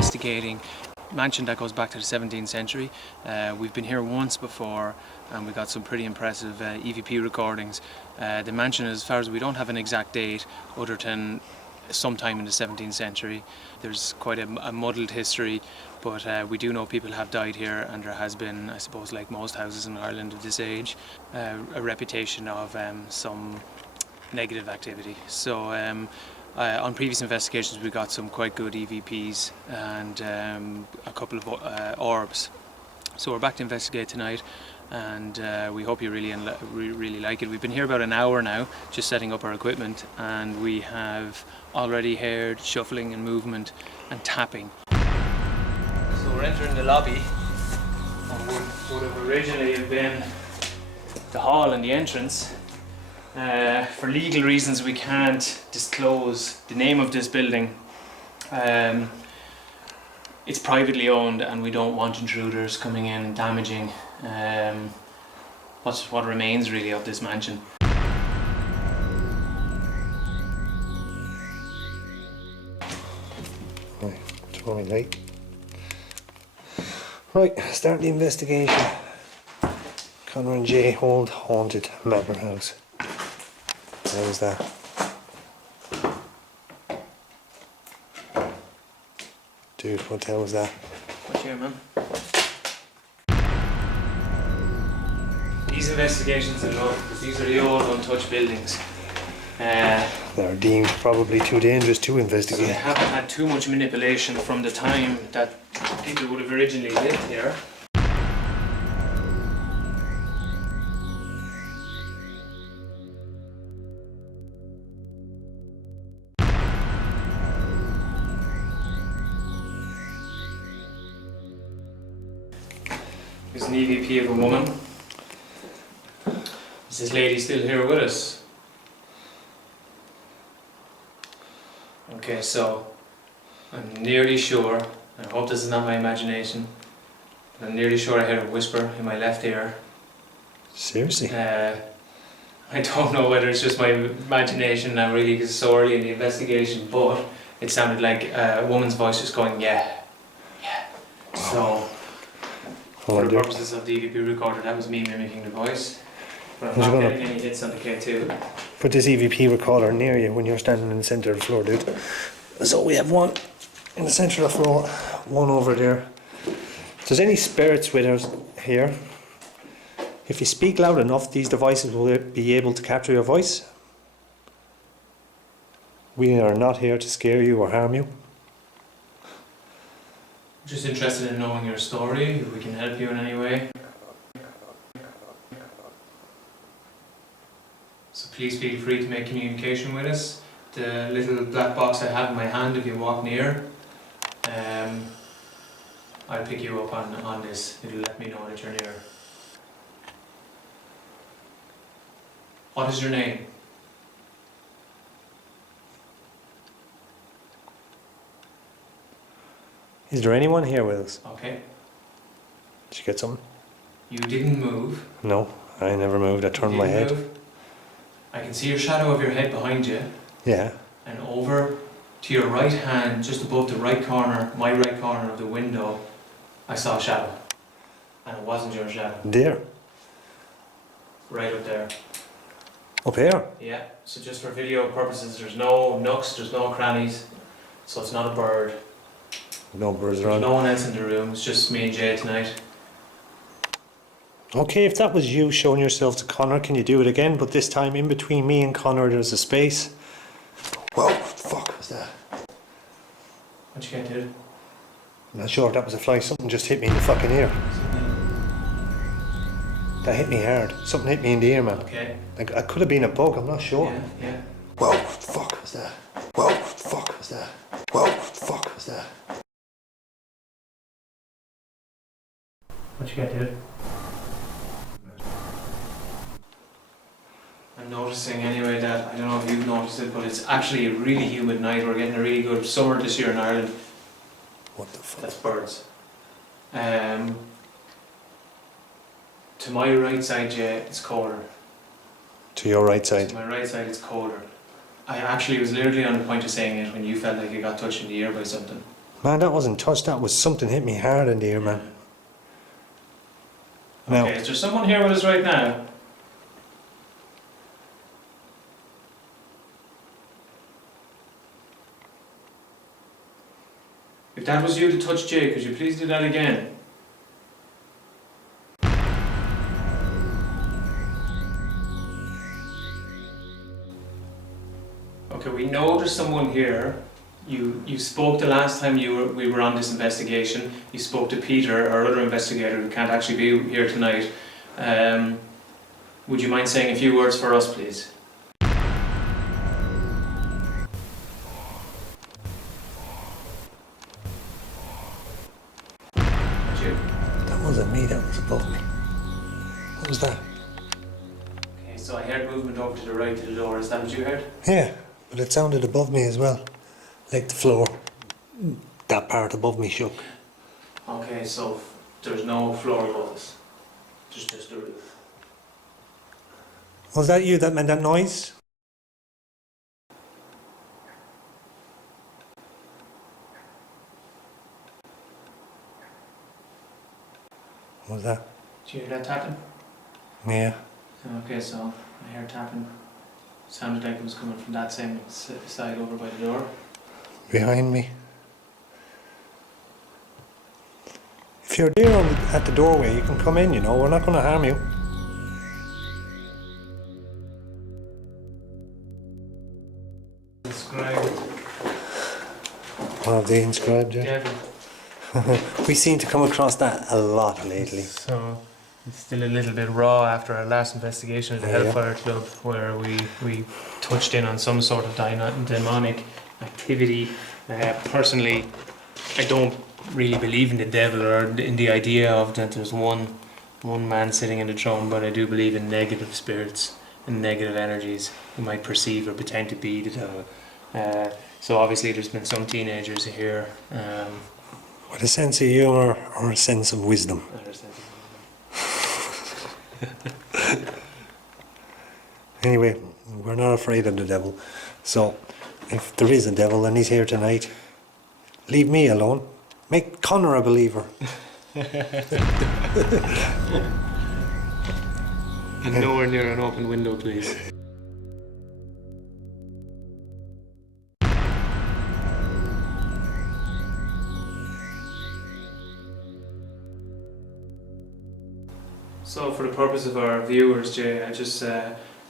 investigating a mansion that goes back to the 17th century. We've been here once before and we got some pretty impressive EVP recordings. The mansion, as far as we don't have an exact date other than sometime in the 17th century. There's quite a muddled history, but we do know people have died here, and there has been, I suppose, like most houses in Ireland of this age, a reputation of some negative activity. So on previous investigations we got some quite good EVPs and a couple of orbs. So we're back to investigate tonight, and we hope you really like it. We've been here about an hour now, just setting up our equipment, and we have already heard shuffling and movement and tapping. So we're entering the lobby on what would have originally have been the hall and the entrance. For legal reasons we can't disclose the name of this building. It's privately owned and we don't want intruders coming in and damaging what remains really of this mansion. Right, it's running late. Right, start the investigation. Connor and Jay hold haunted manor house. How was that? Dude, what the hell was that? What's here, man? These investigations are low because these are the old untouched buildings. They're deemed probably too dangerous to investigate. So they haven't had too much manipulation from the time that people would have originally lived here. There's an EVP of a woman. Is this lady still here with us? Okay, so I'm nearly sure, I hope this is not my imagination, but I'm nearly sure I heard a whisper in my left ear. Seriously? I don't know whether it's just my imagination now really because it's so early in the investigation, but it sounded like a woman's voice just going, yeah, yeah. So, for the purposes of the EVP recorder, that was me mimicking the voice. But I'm not getting any hits on the K2. Put this EVP recorder near you when you're standing in the centre of the floor, dude. So we have one in the centre of the floor, one over there. If there's any spirits with us here, if you speak loud enough, these devices will be able to capture your voice. We are not here to scare you or harm you. Just interested in knowing your story, if we can help you in any way. So please feel free to make communication with us. The little black box I have in my hand, if you walk near, I'll pick you up on this. It'll let me know that you're near. What is your name? Is there anyone here with us? Okay. Did you get something? You didn't move. No, I never moved. I turned my head. Move. I can see your shadow of your head behind you. Yeah. And over to your right hand, just above the right corner, my right corner of the window, I saw a shadow. And it wasn't your shadow. There. Right up there. Up here? Yeah, so just for video purposes, there's no nooks, there's no crannies, so it's not a bird. No birds There's around. no one else in the room, it's just me and Jay tonight. Okay, if that was you showing yourself to Connor, can you do it again? But this time in between me and Connor there's a space. Whoa, what the fuck was that? What you get, dude? I'm not sure if that was a fly. Something just hit me in the fucking ear. That hit me hard. Something hit me in the ear, man. Okay. Like, it could have been a bug, I'm not sure. Yeah, yeah. Whoa, what the fuck was that? Whoa, what the fuck was that? Whoa, what the fuck was that? What you get, dude? I'm noticing anyway that, I don't know if you've noticed it, but it's actually a really humid night. We're getting a really good summer this year in Ireland. What the fuck? That's birds. To my right side, Jay, it's colder. To your right side. To my right side, it's colder. I actually was literally on the point of saying it when you felt like you got touched in the ear by something. Man, that wasn't touched. That was something hit me hard in the ear, man. Now, Okay, is there someone here with us right now? If that was you to touch Jay, could you please do that again? Okay, we know there's someone here. You spoke the last time we were on this investigation. You spoke to Peter, our other investigator, who can't actually be here tonight. Would you mind saying a few words for us, please? That's you. that wasn't me. That was above me. What was that? Okay, so I heard movement over to the right to the door. Is that what you heard? Yeah, but it sounded above me as well. Like the floor. That part above me shook. Okay, so there's no floor above us. There's just the roof. Was that you that made that noise? What was that? Did you hear that tapping? Yeah. Okay, so I heard tapping. Sounded like it was coming from that same side over by the door. Behind me. If you're there at the doorway, you can come in, you know. We're not going to harm you. Inscribed. What have they inscribed, yeah? Devil. We seem to come across that a lot lately. So it's still a little bit raw after our last investigation at the Yeah. Hellfire Club, where we touched in on some sort of demonic activity. Personally, I don't really believe in the devil or in the idea of that there's one man sitting in the throne, but I do believe in negative spirits and negative energies who might perceive or pretend to be the devil. So obviously there's been some teenagers here. With a sense of humour or a sense of wisdom. Anyway, we're not afraid of the devil. So, if there is a devil and he's here tonight, leave me alone. Make Connor a believer. And nowhere near an open window, please. So, for the purpose of our viewers, Jay,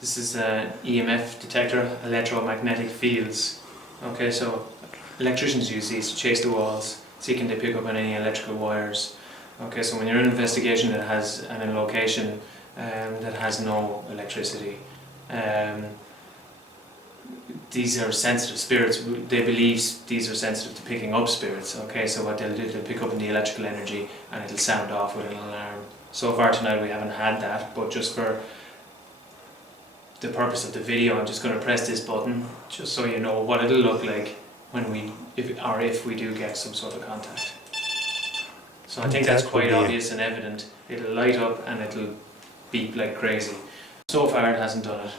this is an EMF detector, electromagnetic fields. Okay, so electricians use these to chase the walls, seeking to pick up on any electrical wires. Okay, so when you're in an investigation that has in a location that has no electricity, these are sensitive spirits. They believe these are sensitive to picking up spirits. Okay, so what they'll do, they'll pick up on the electrical energy and it'll sound off with an alarm. So far tonight we haven't had that, but just for the purpose of the video, I'm just going to press this button just so you know what it'll look like when if we do get some sort of contact. So I think that's quite obvious and evident. It'll light up and it'll beep like crazy. So far it hasn't done it.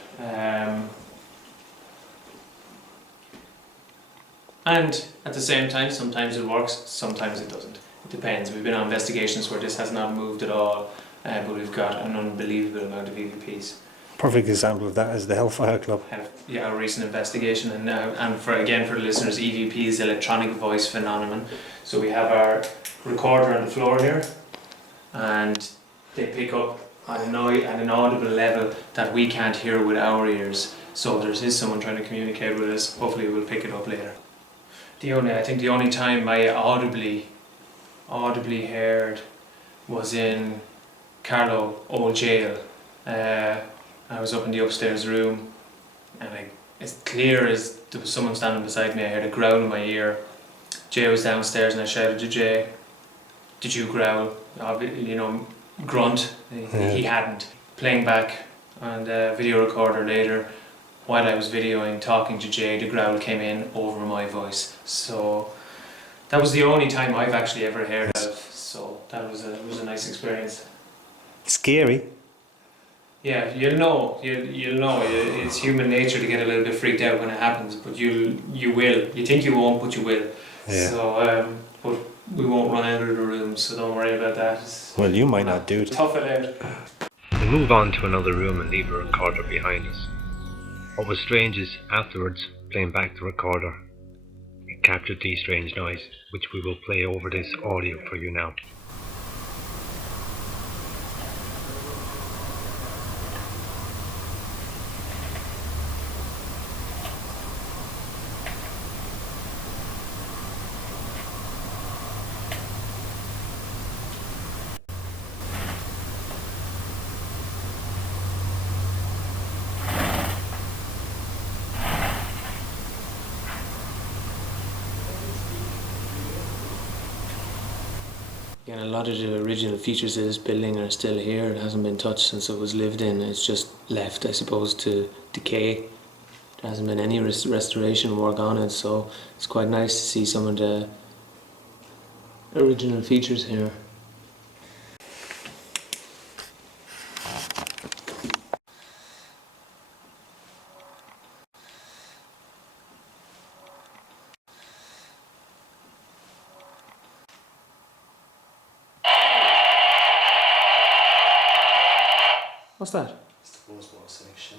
And at the same time, sometimes it works, sometimes it doesn't. It depends. We've been on investigations where this has not moved at all, but we've got an unbelievable amount of EVPs. Perfect example of that is the Hellfire Club. Yeah, our recent investigation, and for the listeners, EVP is electronic voice phenomenon. So we have our recorder on the floor here, and they pick up at an audible level that we can't hear with our ears. So if there is someone trying to communicate with us, hopefully we'll pick it up later. I think the only time I audibly heard was in Carlow Old Jail. I was up in the upstairs room, and as clear as there was someone standing beside me, I heard a growl in my ear. Jay was downstairs, and I shouted to Jay, "Did you growl?" Grunt. He hadn't. Playing back on the video recorder later, while I was videoing, talking to Jay, the growl came in over my voice. So that was the only time I've actually ever heard of. So that was a nice experience. Scary. Yeah, you'll know. It's human nature to get a little bit freaked out when it happens, but you will. You think you won't, but you will. Yeah. So but we won't run out of the rooms, so don't worry about that. Well, you might not do it. Tough it out. We move on to another room and leave a recorder behind us. What was strange is, afterwards, playing back the recorder, it captured the strange noise, which we will play over this audio for you now. Again, a lot of the original features of this building are still here. It hasn't been touched since it was lived in. It's just left, I suppose, to decay. There hasn't been any restoration work on it, so it's quite nice to see some of the original features here. What's that? It's the postbox section.